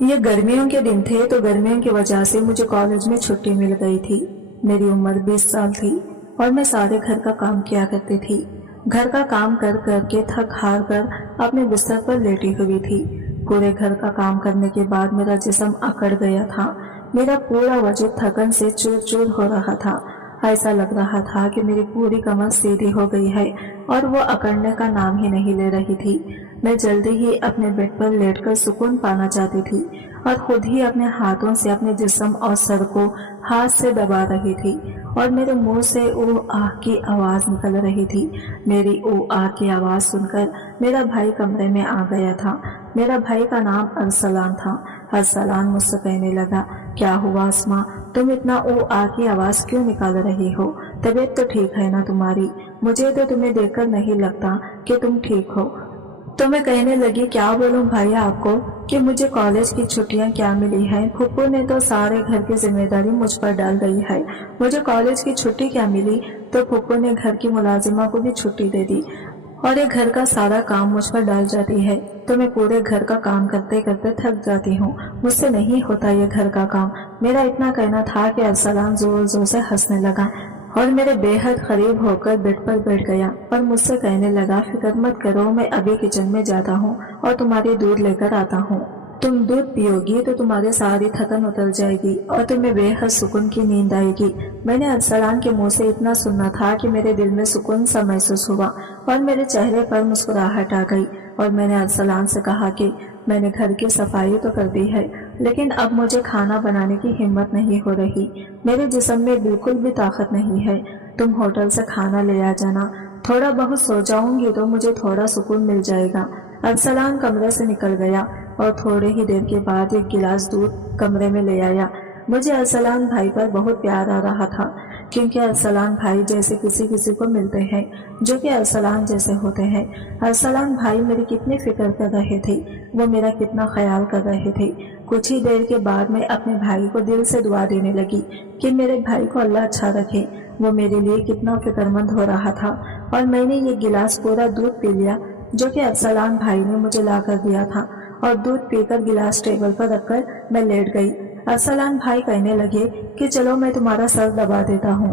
ये गर्मियों के दिन थे तो गर्मियों की वजह से मुझे कॉलेज में छुट्टी मिल गई थी। मेरी उम्र 20 साल थी और मैं सारे घर का काम किया करती थी। घर का काम कर कर के थक हार कर अपने बिस्तर पर लेटी हुई थी। पूरे घर का काम करने के बाद मेरा जिस्म अकड़ गया था। मेरा पूरा वजूद थकन से चूर चूर हो रहा था। ऐसा लग रहा था कि मेरी पूरी कमर सीधी हो गई है और वो अकड़ने का नाम ही नहीं ले रही थी। मैं जल्दी ही अपने बेड पर लेटकर सुकून पाना चाहती थी और खुद ही अपने हाथों से अपने जिस्म और सर को हाथ से दबा रही थी और मेरे मुंह से ओ आह की आवाज निकल रही थी। मेरी ओ आह की आवाज सुनकर मेरा भाई कमरे में आ गया था। मेरा भाई का नाम अरसलान था। अरसलान मुझसे कहने लगा, क्या हुआ अस्मा, तुम इतना ओ आ की आवाज क्यों निकाल रही हो? तबीयत तो ठीक है ना तुम्हारी? मुझे तो तुम्हें देखकर नहीं लगता कि तुम ठीक हो। तो मैं कहने लगी, क्या बोलूं भाई आपको कि मुझे कॉलेज की छुट्टियां क्या मिली हैं। फुप्पू ने तो सारे घर की जिम्मेदारी मुझ पर डाल दी है। मुझे कॉलेज की छुट्टी क्या मिली, तो फुप्पू ने घर की मुलाजिमा को भी छुट्टी दे दी और ये घर का सारा काम मुझ पर डाल जाती है। तो मैं पूरे घर का काम करते करते थक जाती हूँ। मुझसे नहीं होता ये घर का काम। मेरा इतना कहना था कि अरसलान जोर जोर से हंसने लगा और मेरे बेहद करीब होकर बेड पर बैठ गया और मुझसे कहने लगा, फिक्र मत करो, मैं अभी किचन में जाता हूँ और तुम्हारी दूध लेकर आता हूँ। तुम दूध पियोगी तो तुम्हारी सारी थकन उतर जाएगी और तुम्हें बेहद सुकून की नींद आएगी। मैंने अरसलान के मुंह से इतना सुना था कि मेरे दिल में सुकून सा महसूस हुआ और मेरे चेहरे पर मुस्कुराहट आ गई और मैंने अरसलान से कहा कि मैंने घर की सफाई तो कर दी है, लेकिन अब मुझे खाना बनाने की हिम्मत नहीं हो रही। मेरे जिस्म में बिल्कुल भी ताकत नहीं है। तुम होटल से खाना ले आ जाना, थोड़ा बहुत सो जाऊंगी तो मुझे थोड़ा सुकून मिल जाएगा। अरसलान कमरे से निकल गया और थोड़े ही देर के बाद एक गिलास दूध कमरे में ले आया। मुझे अरसलान भाई पर बहुत प्यार आ रहा था, क्योंकि अरसलान भाई जैसे किसी किसी को मिलते हैं जो कि अरसलान जैसे होते हैं। अरसलान भाई मेरी कितनी फिक्र कर रहे थे, वो मेरा कितना ख्याल कर रहे थे। कुछ ही देर के बाद मैं अपने भाई को दिल से दुआ देने लगी कि मेरे भाई को अल्लाह अच्छा रखे। वो मेरे लिए कितना फिक्रमंद हो रहा था और मैंने ये गिलास पूरा दूध पी लिया जो कि अरसलान भाई ने मुझे ला कर दिया था और दूध पीकर गिलास टेबल पर रखकर मैं लेट गई। अरसलान भाई कहने लगे कि चलो मैं तुम्हारा सर दबा देता हूँ,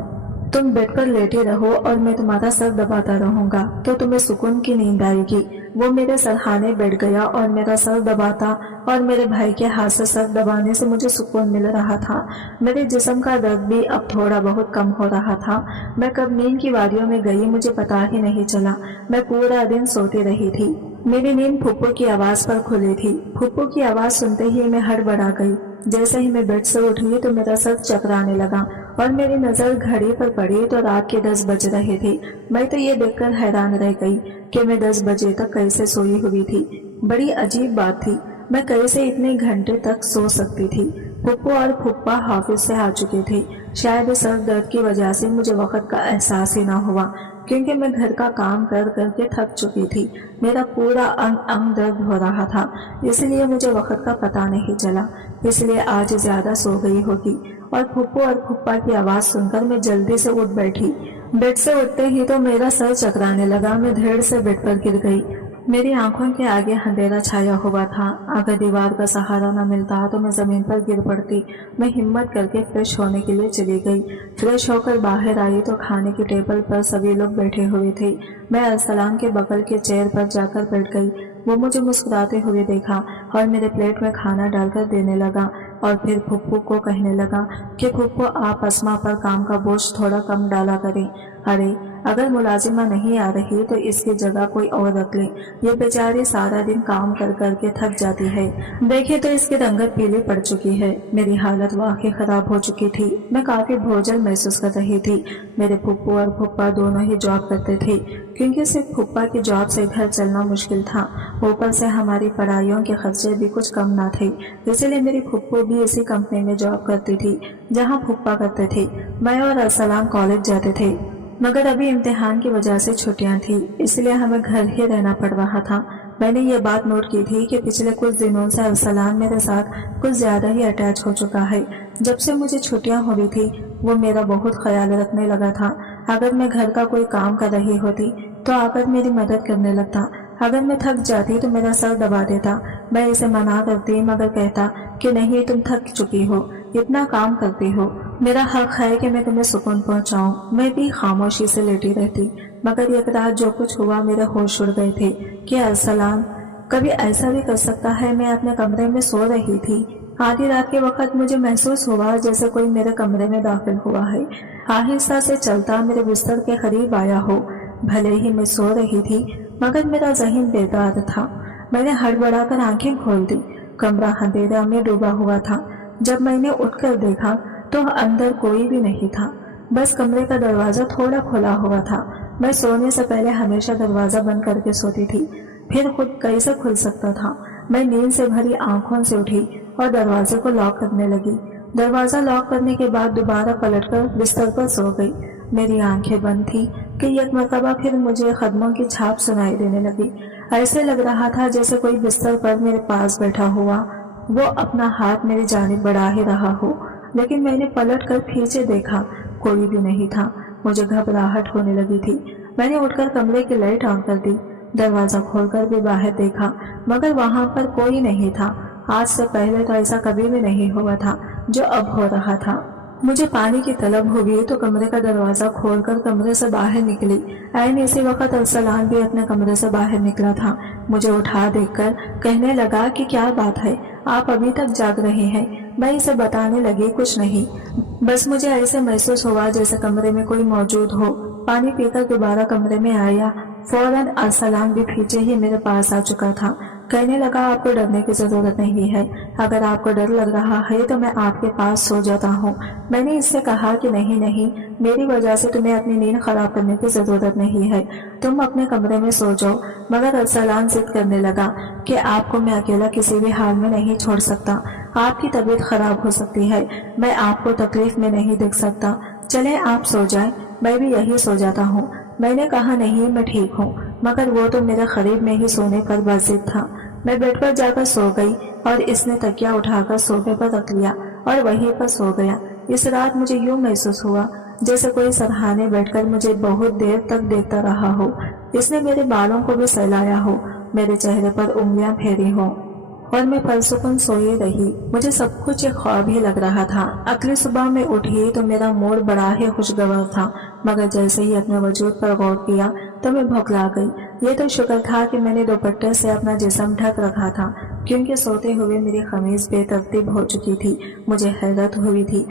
तुम बेड पर लेटे रहो और मैं तुम्हारा सर दबाता रहूंगा तो तुम्हें सुकून की नींद आएगी। वो मेरे सरहाने बैठ गया और मेरा सर दबाता और मेरे भाई के हाथ से सर दबाने से मुझे सुकून मिल रहा था। मेरे जिस्म का दर्द भी अब थोड़ा बहुत कम हो रहा था। मैं कब नींद की वादियों में गई मुझे पता ही नहीं चला। मैं पूरा दिन सोती रही थी। मेरी नींद फुप्पू की आवाज पर खुली थी। फुप्पू की आवाज सुनते ही मैं हड़बड़ा गई। जैसे ही मैं बेड से उठी तो मेरा सर चकराने लगा और मेरी नजर घड़ी पर पड़ी तो रात के 10 बज रहे थे। मैं तो ये देखकर हैरान रह गई कि मैं 10 बजे तक कैसे सोई हुई थी। बड़ी अजीब बात थी, मैं कैसे इतने घंटे तक सो सकती थी। फुप्पू और फुप्पा ऑफिस से आ चुके थे। शायद सर दर्द की वजह से मुझे वक्त का एहसास ही ना हुआ, क्योंकि मैं घर का काम कर करके थक चुकी थी। मेरा पूरा अंग अंग दर्द हो रहा था, इसलिए मुझे वक्त का पता नहीं चला। इसलिए आज ज्यादा सो गई होगी। और फुप्पू और फुप्पा की आवाज सुनकर मैं जल्दी से उठ बैठी। बेड से उठते ही तो मेरा सर चकराने लगा। मैं धड़ से बेड पर गिर गई। मेरी आंखों के आगे अंधेरा छाया हुआ था। अगर दीवार का सहारा न मिलता तो मैं जमीन पर गिर पड़ती। मैं हिम्मत करके फ्रेश होने के लिए चली गई। फ्रेश होकर बाहर आई तो खाने की टेबल पर सभी लोग बैठे हुए थे। मैं अरसलान के बगल के चेयर पर जाकर बैठ गई। वो मुझे मुस्कुराते हुए देखा और मेरे प्लेट में खाना डालकर देने लगा और फिर फुप्पू को कहने लगा कि फुप्पू आप अस्मा पर काम का बोझ थोड़ा कम डाला करें। अरे अगर मुलाजिमा नहीं आ रही तो इसकी जगह कोई और रख ले। ये बेचारी सारा दिन काम कर कर के थक जाती है। देखे तो इसकी रंगत पीली पड़ चुकी है। मेरी हालत वाकई खराब हो चुकी थी। मैं काफी बोझल महसूस कर रही थी। मेरे फुप्पू और फुप्पा दोनों ही जॉब करते थे, क्योंकि सिर्फ फुप्पा की जॉब से घर चलना मुश्किल था। ऊपर से हमारी पढ़ाइयों के खर्चे भी कुछ कम ना थे। इसलिए मेरी फुप्पू भी इसी कंपनी में जॉब करती थी जहाँ फुप्पा करते थे। मैं और अरसलान कॉलेज जाते थे, मगर अभी इम्तिहान की वजह से छुट्टियां थी, इसलिए हमें घर ही रहना पड़ रहा था। मैंने ये बात नोट की थी कि पिछले कुछ दिनों से अरसलान मेरे साथ कुछ ज्यादा ही अटैच हो चुका है। जब से मुझे छुट्टियां हो रही थी वो मेरा बहुत ख्याल रखने लगा था। अगर मैं घर का कोई काम कर रही होती तो आकर मेरी मदद करने लगता। अगर मैं थक जाती तो मेरा सर दबा देता। मैं इसे मना करती मगर कहता कि नहीं, तुम थक चुकी हो, इतना काम करती हो, मेरा हक है कि मैं तुम्हें सुकून पहुंचाऊं। मैं भी खामोशी से लेटी रहती। मगर एक रात जो कुछ हुआ, मेरे होश उड़ गए थे कि अरसलान कभी ऐसा भी कर सकता है। मैं अपने कमरे में सो रही थी। आधी रात के वक्त मुझे महसूस हुआ जैसे कोई मेरे कमरे में दाखिल हुआ है। आहिस्ता से चलता मेरे बिस्तर के करीब आया हो। भले ही मैं सो रही थी मगर मेरा ज़हन बेदार था। मैंने हड़बड़ाकर आंखें खोल दी। कमरा अंधेरा में डूबा हुआ था। जब मैंने उठकर देखा तो अंदर कोई भी नहीं था, बस कमरे का दरवाजा थोड़ा खुला हुआ था। मैं सोने से पहले हमेशा दरवाजा बंद करके सोती थी, फिर खुद कैसे खुल सकता था। मैं नींद से भरी आंखों से उठी और दरवाजे को लॉक करने लगी। दरवाजा लॉक करने के बाद दोबारा पलटकर बिस्तर पर सो गई। मेरी आंखें बंद थी कि एक मर्तबा फिर मुझे कदमों की छाप सुनाई देने लगी। ऐसे लग रहा था जैसे कोई बिस्तर पर मेरे पास बैठा हुआ वो अपना हाथ मेरी जानिब बढ़ा ही रहा हो। लेकिन मैंने पलट कर पीछे देखा, कोई भी नहीं था। मुझे घबराहट होने लगी थी। मैंने उठकर कमरे की लाइट ऑन कर दी। दरवाजा खोलकर भी बाहर देखा मगर वहां पर कोई नहीं था। आज से पहले तो ऐसा कभी भी नहीं हुआ था जो अब हो रहा था। मुझे पानी की तलब हुई तो कमरे का दरवाजा खोलकर कमरे से बाहर निकली। ऐन इसी वक्त अरसलान भी अपने कमरे से बाहर निकला था। मुझे उठा देखकर कहने लगा कि क्या बात है, आप अभी तक जाग रहे हैं। मैं इसे बताने लगी कुछ नहीं, बस मुझे ऐसे महसूस हुआ जैसे कमरे में कोई मौजूद हो। पानी पीकर दोबारा कमरे में आया। फौरन अरसलान भी पीछे ही मेरे पास आ चुका था। कहने लगा आपको डरने की जरूरत नहीं है, अगर आपको डर लग रहा है तो मैं आपके पास सो जाता हूँ। मैंने इससे कहा कि नहीं नहीं, मेरी वजह से तुम्हें अपनी नींद खराब करने की जरूरत नहीं है, तुम अपने कमरे में सो जाओ। मगर अरसलान जिद करने लगा कि आपको मैं अकेला किसी भी हाल में नहीं छोड़ सकता, आपकी तबीयत खराब हो सकती है, मैं आपको तकलीफ में नहीं देख सकता, चले आप सो जाए, मैं भी यही सो जाता हूँ। मैंने कहा नहीं, मैं ठीक हूँ, मगर वो तो मेरे करीब में ही सोने पर बाजिद था। मैं बेड पर जाकर सो गई और इसने तकिया उठाकर सोफे पर रख लिया और वहीं पर सो गया। इस रात मुझे यूं महसूस हुआ जैसे कोई सरहाने बैठकर मुझे बहुत देर तक देखता रहा हो। इसने मेरे बालों को भी सहलाया हो, मेरे चेहरे पर उंगलियां फेरी हो और मैं परसुकून सोई रही। मुझे सब कुछ एक ख्वाब ही लग रहा था। अगली सुबह में उठी तो मेरा मूड बड़ा ही खुशगवार था, मगर जैसे ही अपने वजूद पर गौर किया तो मैं भौंकला गई। ये तो शुक्र था कि मैंने दुपट्टे से अपना जिस्म ढक रखा था, क्योंकि सोते हुए मेरी कमीज बेतरतीब हो चुकी थी। मुझे हैरत हुई थी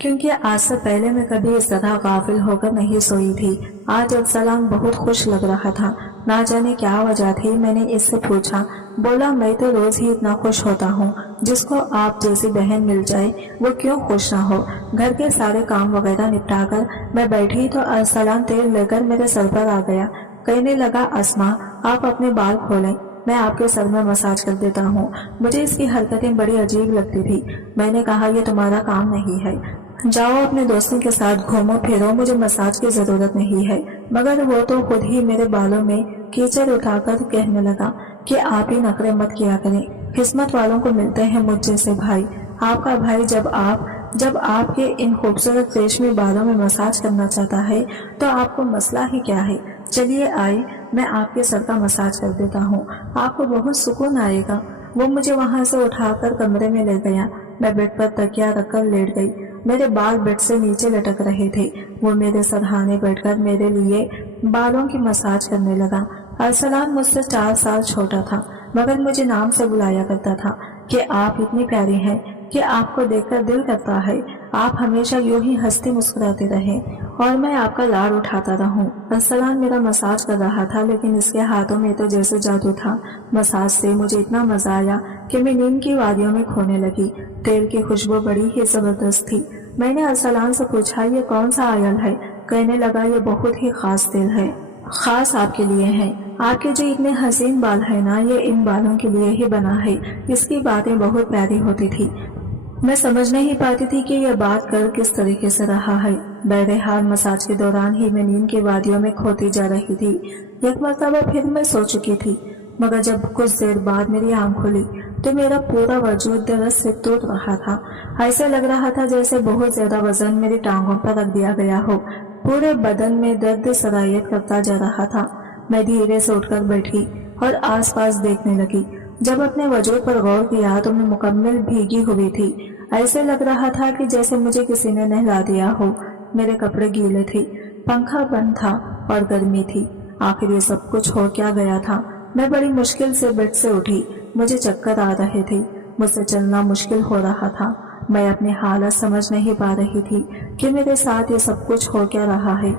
क्योंकि आज से पहले मैं कभी इस तरह गाफिल होकर नहीं सोई थी। आज अरसलान बहुत खुश लग रहा था, ना जाने क्या वजह थी। मैंने इससे पूछा, बोला मैं तो रोज ही इतना खुश होता हूँ, जिसको आप जैसी बहन मिल जाए वो क्यों खुश ना हो। घर के सारे काम वगैरह निपटाकर मैं बैठी तो अरसलान तेल लेकर मेरे सर पर आ गया। कहने लगा, अस्मा आप अपने बाल खोलें, मैं आपके सर में मसाज कर देता हूँ। मुझे इसकी हरकतें बड़ी अजीब लगती थी। मैंने कहा, ये तुम्हारा काम नहीं है, जाओ अपने दोस्तों के साथ घूमो फिरो, मुझे मसाज की जरूरत नहीं है। मगर वो तो खुद ही मेरे बालों में कीचड़ उठाकर कहने लगा कि आप ही नखरे मत किया करें, किस्मत वालों को मिलते हैं मुझ जैसे भाई। आपका भाई जब आपके इन खूबसूरत रेशमी बालों में मसाज करना चाहता है तो आपको मसला ही क्या है। चलिए आए, मैं आपके सर का मसाज कर देता हूँ, आपको बहुत सुकून आएगा। वो मुझे वहाँ से उठाकर कमरे में ले गया। मैं बेड पर तकिया रखकर लेट गई। मेरे बाल बेड से नीचे लटक रहे थे। वो मेरे सरहाने बैठकर मेरे लिए बालों की मसाज करने लगा। अरसलान मुझसे 4 साल छोटा था, मगर मुझे नाम से बुलाया करता था कि आप इतनी प्यारी हैं कि आपको देखकर दिल करता है आप हमेशा यूं ही हंसते मुस्कुराते रहें और मैं आपका लाड उठाता रहूं। अरसलान मेरा मसाज कर रहा था, लेकिन इसके हाथों में तो जैसे जादू था। मसाज से मुझे इतना मजा आया कि मैं नींद की वादियों में खोने लगी। तेल की खुशबू बड़ी ही जबरदस्त थी। मैंने अरसलान से पूछा, ये कौन सा आयल है। कहने लगा, ये बहुत ही खास तेल है, खास आपके लिए है। आपके जो इतने हसीन बाल है ना, ये इन बालों के लिए ही बना है। इसकी बातें बहुत प्यारी होती थी। मैं समझ नहीं पाती थी कि यह बात कर किस तरीके से रहा है। बहरहाल मसाज के दौरान ही मैं नींद की वादियों में खोती जा रही थी। एक मरतबा फिर मैं सो चुकी थी, मगर जब कुछ देर बाद मेरी आंख खुली तो मेरा पूरा वजूद दर्द से टूट रहा था। ऐसा लग रहा था जैसे बहुत ज्यादा वजन मेरी टांगों पर रख दिया गया हो। पूरे बदन में दर्द सरायत करता जा रहा था। मैं धीरे से उठकर बैठी। اور آس پاس دیکھنے لگی۔ جب اپنے وجود پر غور کیا تو میں مکمل بھیگی ہوئی تھی۔ ایسے لگ رہا تھا کہ جیسے مجھے کسی نے نہلا دیا ہو۔ میرے کپڑے گیلے تھے، پنکھا بند تھا اور گرمی تھی۔ آخر یہ سب کچھ ہو کیا گیا تھا؟ میں بڑی مشکل سے بیڈ سے اٹھی۔ مجھے چکر آ رہے تھے، مجھ سے چلنا مشکل ہو رہا تھا۔ میں اپنی حالت سمجھ نہیں پا رہی تھی کہ میرے ساتھ یہ سب کچھ ہو کیا رہا ہے۔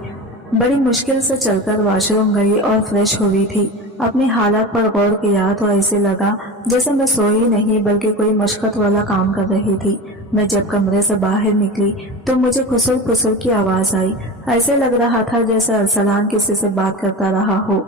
بڑی مشکل سے چل کر واش روم گئی اور فریش ہوئی تھی۔ اپنی حالت پر غور کیا تو ایسے لگا جیسے میں سوئی نہیں بلکہ کوئی مشقت والا کام کر رہی تھی۔ میں جب کمرے سے باہر نکلی تو مجھے کھسل پھسل کی آواز آئی۔ ایسے لگ رہا تھا جیسے ارسلان کسی سے بات کرتا رہا ہو۔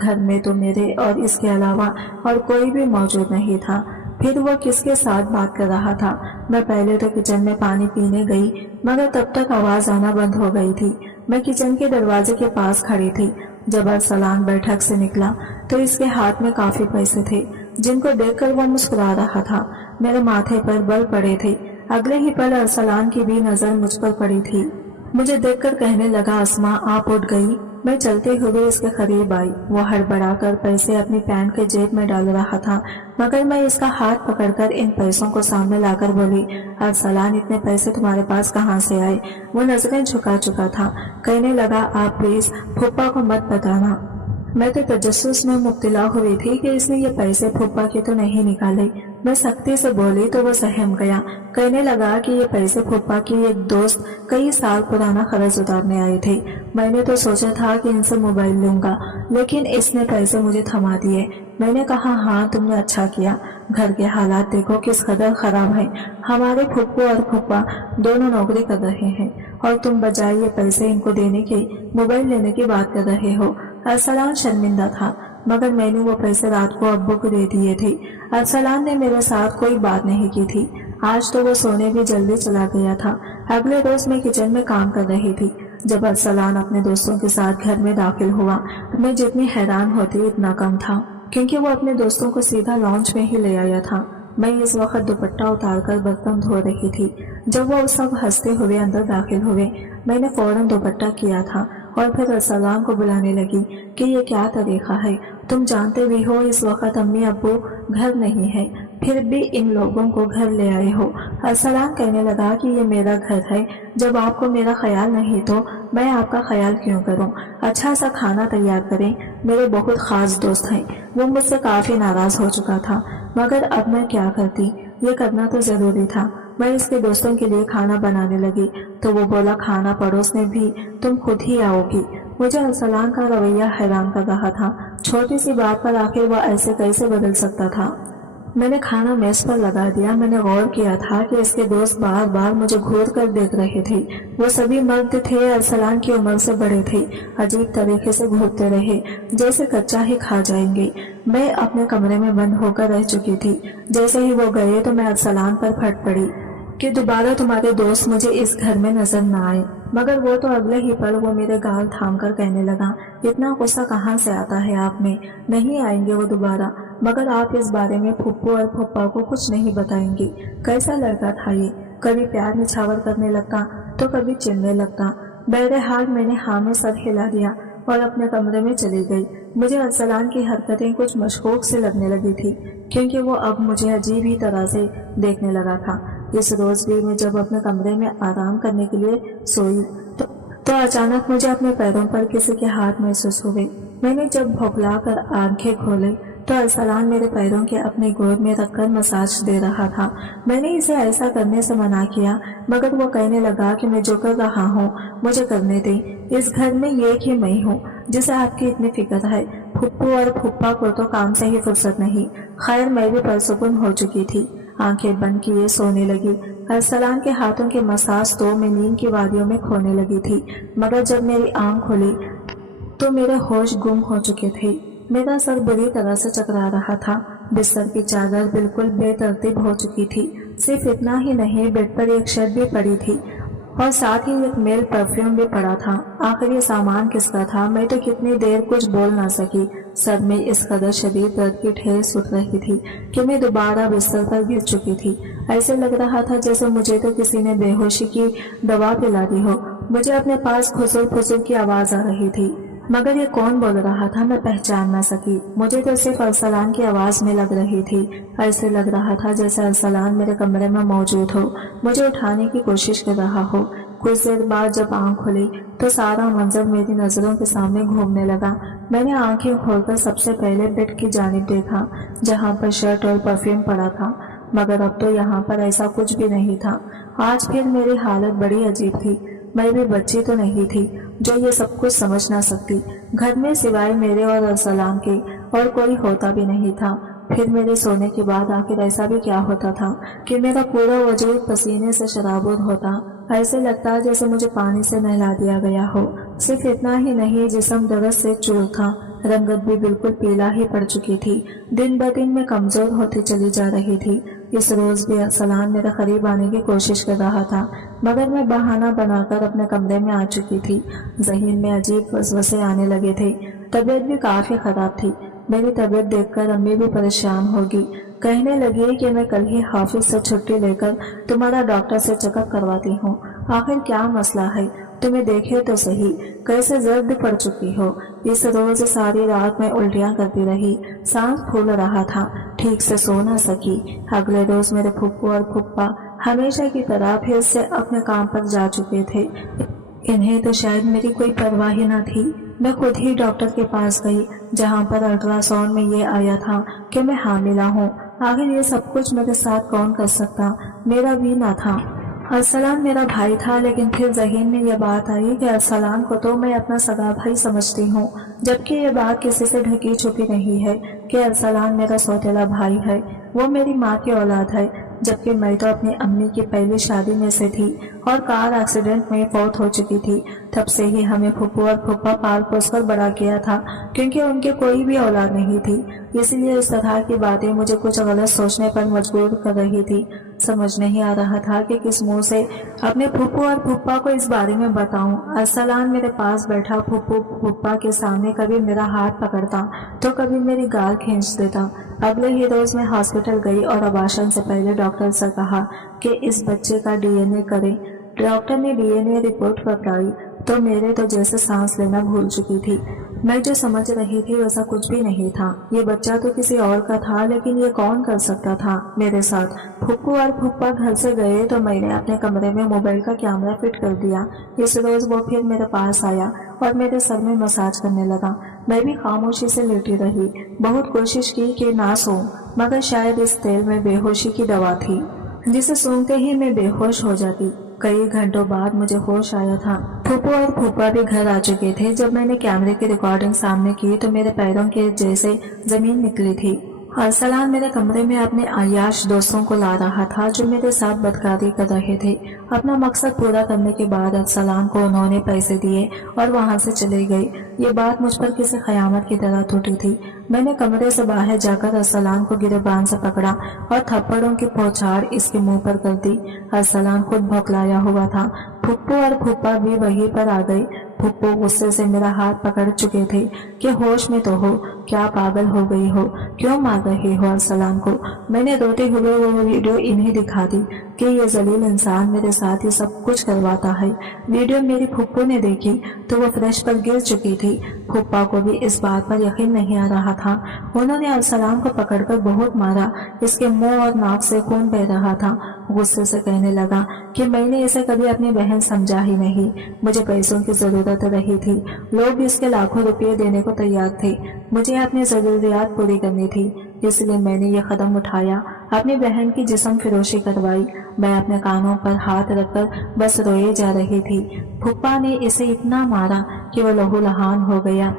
گھر میں تو میرے اور اس کے علاوہ اور کوئی بھی موجود نہیں تھا، پھر وہ کس کے ساتھ بات کر رہا تھا؟ میں پہلے تو کچن میں پانی پینے گئی مگر تب تک آواز آنا بند ہو گئی تھی۔ میں کچن کے دروازے کے پاس کھڑی تھی۔ جب ارسلان بیٹھک سے نکلا تو اس کے ہاتھ میں کافی پیسے تھے جن کو دیکھ کر وہ مسکرا رہا تھا۔ میرے ماتھے پر بل پڑے تھے۔ اگلے ہی پل ارسلان کی بھی نظر مجھ پر پڑی تھی۔ مجھے دیکھ کر کہنے لگا، اسما آپ اٹھ گئی؟ میں چلتے ہوئے اس کے قریب آئی۔ وہ ہڑبڑا کر پیسے اپنی پینٹ کے جیب میں ڈال رہا تھا مگر میں اس کا ہاتھ پکڑ کر ان پیسوں کو سامنے لا کر بولی، ارسلان اتنے پیسے تمہارے پاس کہاں سے آئے؟ وہ نظریں جھکا چکا تھا۔ کہنے لگا، آپ پلیز پھپھا کو مت بتانا۔ میں تو تجسس میں مبتلا ہوئی تھی کہ اس نے یہ پیسے پھپھا کے تو نہیں نکالے۔ میں سختی سے بولی تو وہ سہم گیا۔ کہنے لگا کہ یہ پیسے پھپھا کی ایک دوست کئی سال پرانا قرض اتارنے آئے تھے۔ میں نے تو سوچا تھا کہ ان سے موبائل لوں گا لیکن اس نے پیسے مجھے تھما دیے۔ میں نے کہا، ہاں تم نے اچھا کیا۔ گھر کے حالات دیکھو کس قدر خراب ہیں۔ ہمارے پھپھو اور پھپھا دونوں نوکری کر رہے ہیں اور تم بجائے یہ پیسے ان کو دینے کے موبائل لینے کی بات کر رہے ہو۔ ارسلان شرمندہ تھا مگر میں نے وہ پیسے رات کو ابو کو دے دیے تھے۔ ارسلان نے میرے ساتھ کوئی بات نہیں کی تھی۔ آج تو وہ سونے بھی جلدی چلا گیا تھا۔ اگلے روز میں کچن میں کام کر رہی تھی جب ارسلان اپنے دوستوں کے ساتھ گھر میں داخل ہوا۔ میں جتنی حیران ہوتی اتنا کم تھا کیونکہ وہ اپنے دوستوں کو سیدھا لانچ میں ہی لے آیا تھا۔ میں اس وقت دوپٹہ اتار کر برتن دھو رہی تھی جب وہ سب ہنستے ہوئے اندر داخل ہوئے۔ میں نے فوراً دوپٹہ کیا تھا اور پھر ارسلان کو بلانے لگی کہ یہ کیا طریقہ ہے؟ تم جانتے بھی ہو اس وقت امی ابو گھر نہیں ہے، پھر بھی ان لوگوں کو گھر لے آئے ہو۔ ارسلان کہنے لگا کہ یہ میرا گھر ہے، جب آپ کو میرا خیال نہیں تو میں آپ کا خیال کیوں کروں؟ اچھا سا کھانا تیار کریں، میرے بہت خاص دوست ہیں۔ وہ مجھ سے کافی ناراض ہو چکا تھا مگر اب میں کیا کرتی، یہ کرنا تو ضروری تھا۔ میں اس کے دوستوں کے لیے کھانا بنانے لگی تو وہ بولا، کھانا پڑوسنے بھی تم خود ہی آؤ گی۔ مجھے ارسلان کا رویہ حیران کر رہا تھا۔ چھوٹی سی بات پر آخر وہ ایسے کیسے بدل سکتا تھا؟ میں نے کھانا میز پر لگا دیا۔ میں نے غور کیا تھا کہ اس کے دوست بار بار مجھے گھور کر دیکھ رہے تھے۔ وہ سبھی مرد تھے، ارسلان کی عمر سے بڑے تھے۔ عجیب طریقے سے گھورتے رہے جیسے کچا ہی کھا جائیں گے۔ میں اپنے کمرے میں بند ہو کر رہ چکی تھی۔ جیسے ہی وہ گئے تو میں ارسلان پر پھٹ پڑی کہ دوبارہ تمہارے دوست مجھے اس گھر میں نظر نہ آئے، مگر وہ تو اگلے ہی پل وہ میرے گال تھام کر کہنے لگا، اتنا غصہ کہاں سے آتا ہے آپ میں؟ نہیں آئیں گے وہ دوبارہ، مگر آپ اس بارے میں پھپھو اور پھپھا کو کچھ نہیں بتائیں گے۔ کیسا لڑکا تھا یہ، کبھی پیار نچھاور کرنے لگتا تو کبھی چڑھنے لگتا۔ بہرحال میں نے ہاں میں سر ہلا دیا اور اپنے کمرے میں چلی گئی۔ مجھے ارسلان کی حرکتیں کچھ مشکوک سے لگنے لگی تھی کیونکہ وہ اب مجھے عجیب ہی طرح سے دیکھنے لگا تھا۔ اس روز بھی میں جب اپنے کمرے میں آرام کرنے کے لیے سوئی تو اچانک مجھے اپنے پیروں پر کسی کے ہاتھ محسوس ہوئے۔ میں نے جب بھوکلا کر آنکھیں کھولے تو ارسلان میرے پیروں کے اپنے گود میں رکھ کر مساج دے رہا تھا۔ میں نے اسے ایسا کرنے سے منع کیا مگر وہ کہنے لگا کہ میں جو کر رہا ہوں مجھے کرنے دیں، اس گھر میں ایک ہی میں ہوں جسے آپ کی اتنی فکر ہے۔ پھپھو اور پھپھا کو تو کام سے ہی فرصت نہیں۔ خیر میں بھی پرسکون ہو چکی تھی، آنکھیں بند کیے سونے لگی۔ ارسلان کے ہاتھوں کے مساج تو میں نیند کی وادیوں میں کھونے لگی تھی مگر جب میری آنکھ کھلی تو میرے ہوش گم ہو چکے تھے۔ میرا سر بری طرح سے چکرا رہا تھا، بستر کی چادر بالکل بے ترتیب ہو چکی تھی۔ صرف اتنا ہی نہیں، بیڈ پر ایک شرٹ بھی پڑی تھی اور ساتھ ہی ایک میل پرفیوم بھی پڑا تھا۔ آخر یہ سامان کس کا تھا؟ میں تو کتنی دیر کچھ بول نہ سکی۔ سر میں اس قدر شدید درد کی ٹھیس اٹھ رہی تھی کہ میں دوبارہ بستر پر گر چکی تھی۔ ایسے لگ رہا تھا جیسے مجھے تو کسی نے بے ہوشی کی دوا پلا دی ہو۔ مجھے اپنے پاس کھسل پھسل کی آواز آ رہی تھی۔ मगर ये कौन बोल रहा था मैं पहचान न सकी। मुझे तो सिर्फ अरसलान की आवाज में लग रही थी। ऐसे लग रहा था जैसे अरसलान मेरे कमरे में मौजूद हो, मुझे उठाने की कोशिश कर रहा हो। कुछ देर बाद जब आंख खुली तो सारा मंजर मेरी नजरों के सामने घूमने लगा। मैंने आंखें खोलकर सबसे पहले बेड की जानिब देखा जहाँ पर शर्ट और परफ्यूम पड़ा था, मगर अब तो यहाँ पर ऐसा कुछ भी नहीं था। आज फिर मेरी हालत बड़ी अजीब थी। मैं भी बच्ची तो नहीं थी जो ये सब कुछ समझ ना सकती। घर में सिवाय मेरे और अरसलान के और कोई होता भी नहीं था। फिर मेरे सोने के बाद आखिर ऐसा भी क्या होता था कि मेरा पूरा वजूद पसीने से शराबोर होता। ऐसे लगता जैसे मुझे पानी से नहला दिया गया हो। सिर्फ इतना ही नहीं, जिस्म दरस से चूर था, रंगत भी बिल्कुल पीला ही पड़ चुकी थी। दिन ब दिन मैं कमजोर होती चली जा रही थी। इस रोज भी अरसलान मेरे करीब आने की कोशिश कर रहा था, मगर मैं बहाना बनाकर अपने कमरे में आ चुकी थी। ज़हीन में अजीब वसवसे आने लगे थे। तबीयत भी काफी खराब थी। मेरी तबीयत देखकर अम्मी भी परेशान होगी। कहने लगी कि मैं कल ही हाफिज से छुट्टी लेकर तुम्हारा डॉक्टर से चेकअप करवाती हूँ। आखिर क्या मसला है, तुम्हें देखे तो सही कैसे जर्द पड़ चुकी हो। इस रोज सारी रात में उल्टियां करती रही, सांस फूल रहा था, ठीक से सो न सकी। अगले रोज मेरे फुप्पू और फुप्पा हमेशा की तरह फिर से अपने काम पर जा चुके थे। इन्हें तो शायद मेरी कोई परवाह ही न थी। मैं खुद ही डॉक्टर के पास गई, जहाँ पर अल्ट्रासाउंड में ये आया था कि मैं हामिला हूँ। आखिर ये सब कुछ मेरे साथ कौन कर सकता, मेरा भी ना था। अरसलान मेरा भाई था, लेकिन फिर ज़हीन में यह बात आई कि अरसलान को तो मैं अपना सगा भाई समझती हूँ, जबकि ये बात किसी से ढकी छुपी नहीं है कि अरसलान मेरा सौतेला भाई है। वो मेरी माँ की औलाद है, जबकि मैं तो अपनी अम्मी की पहली शादी में से थी और कार एक्सीडेंट में फौत हो चुकी थी। तब से ही हमें फुप्पू और फुप्पा पाल पोस कर बड़ा किया था, क्योंकि उनके कोई भी औलाद नहीं थी। इसलिए इस तरह की बातें मुझे कुछ गलत सोचने पर मजबूर कर रही थी। समझ नहीं आ रहा था कि किस मुंह से अपने फुप्पू और फुप्पा को इस बारे में बताऊं। अरसलान मेरे पास बैठा फुप्पू फुप्पा के सामने कभी मेरा हाथ पकड़ता तो कभी मेरी गाल खींच देता। अगले ही रोज मैं हॉस्पिटल गई और अबाशन से पहले डॉक्टर से कहा कि इस बच्चे का डीएनए करें। डॉक्टर ने डीएनए रिपोर्ट बताई तो मेरे तो जैसे सांस लेना भूल चुकी थी। मैं जो समझ रही थी वैसा कुछ भी नहीं था। ये बच्चा तो किसी और का था, लेकिन ये कौन कर सकता था मेरे साथ। फुप्पू और फुप्पा घर से गए तो मैंने अपने कमरे में मोबाइल का कैमरा फिट कर दिया। इस रोज वो फिर मेरे पास आया और मेरे सर में मसाज करने लगा। मैं भी खामोशी से लेटी रही। बहुत कोशिश की कि ना सोऊं, मगर शायद इस तेल में बेहोशी की दवा थी, जिसे सूंघते ही मैं बेहोश हो जाती। कई घंटों बाद मुझे होश आया था। फूफू और फूफा भी घर आ चुके थे। जब मैंने कैमरे की रिकॉर्डिंग सामने की तो मेरे पैरों के जैसे जमीन निकली थी। अरसलान मेरे कमरे में अपने अय्याश दोस्तों को ला रहा था जो मेरे साथ बदकारी कर रहे थे। अपना मकसद पूरा करने के बाद अरसलान को उन्होंने पैसे दिए और वहां से चले गए। ये बात मुझ पर किसी क़यामत की तरह टूटी थी। मैंने कमरे से बाहर जाकर अरसलान को गिरबान से पकड़ा और थप्पड़ों की बौछार इसके मुंह पर कर दी। अरसलान खुद भौंकलाया हुआ था। फुप्पू और फुप्पा भी वहीं पर आ गए। फुप्पू गुस्से से मेरा हाथ पकड़ चुके थे कि होश में तो हो, क्या पागल हो गई हो, क्यों मार रही हो अरसलान को। मैंने रोते हुए वो वीडियो इन्हें दिखा दी कि ये जलील इंसान मेरे साथ ये सब कुछ करवाता है। वीडियो मेरी फुप्पू ने देखी तो वो फ्रेश पर गिर चुकी थी। फुप्पा को भी इस बात पर यकीन नहीं आ रहा था। उन्होंने अरसलान को पकड़कर बहुत मारा। इसके मुंह और नाक से खून बह रहा था। गुस्से से कहने लगा कि मैंने इसे कभी अपनी बहन समझा ही नहीं। मुझे पैसों की जरूरत रही थी। लोग भी इसके लाखों रुपये देने को तैयार थे। मुझे अपनी जरूरियात पूरी करनी थी, इसलिए मैंने ये कदम उठाया। अपनी बहन की जिस्म फिरोशी करवाई। मैं अपने कानों पर हाथ रखकर बस रोए जा रही थी। फुप्पा ने इसे इतना मारा कि वो लहू लहान हो गया,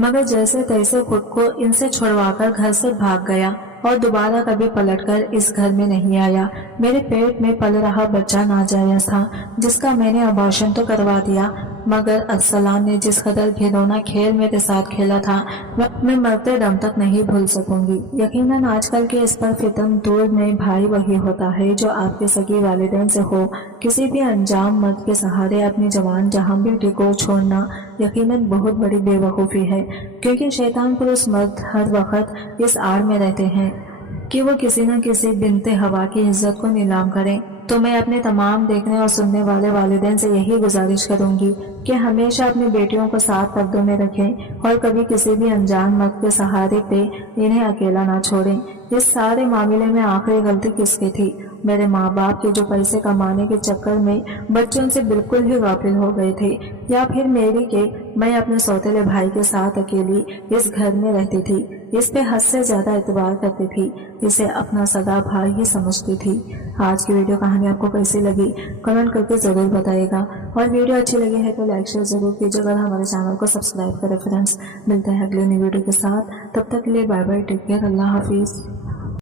मगर जैसे तैसे खुद को इनसे छुड़वाकर घर से भाग गया और दोबारा कभी पलटकर इस घर में नहीं आया। मेरे पेट में पल रहा बच्चा नाजायज था, जिसका मैंने अबॉर्शन तो करवा दिया, मगर अरसलान ने जिस कदर घिनौना खेल मेरे साथ खेला था मैं मरते दम तक नहीं भूल सकूंगी। यकीनन आजकल के इस पर फितन दूर में भाई वही होता है जो आपके सगी वालिदैन से हो। किसी भी अनजान मर्द के सहारे अपनी जवान जहां बेटी को छोड़ना यकीनन बहुत बड़ी बेवकूफ़ी है, क्योंकि शैतान पुरुष मर्द हर वक्त इस आड़ में रहते हैं कि वो किसी न किसी बिनते हवा की इज्जत को नीलाम करें। تو میں اپنے تمام دیکھنے اور سننے والے والدین سے یہی گزارش کروں گی کہ ہمیشہ اپنی بیٹیوں کو ساتھ پردوں میں رکھیں اور کبھی کسی بھی انجان مرد کے سہارے پہ انہیں اکیلا نہ چھوڑیں۔ اس سارے معاملے میں آخری غلطی کس کی تھی؟ میرے ماں باپ کے جو پیسے کمانے کے چکر میں بچوں سے بالکل ہی غافل ہو گئے تھے، یا پھر میری کہ میں اپنے سوتیلے بھائی کے ساتھ اکیلی اس گھر میں رہتی تھی، اس پہ حد سے زیادہ اعتبار کرتی تھی، اسے اپنا سگا بھائی ہی سمجھتی تھی۔ آج کی ویڈیو کہانی آپ کو کیسی لگی کمنٹ کر کے ضرور بتائیے گا، اور ویڈیو اچھی لگی ہے تو لائک شیئر ضرور کیجیے گا، ہمارے چینل کو سبسکرائب کریں۔ فرینڈس، ملتے ہیں اگلی نئی ویڈیو کے ساتھ، تب تک کے لیے بائے بائے، ٹیک کیئر، اللہ حافظ۔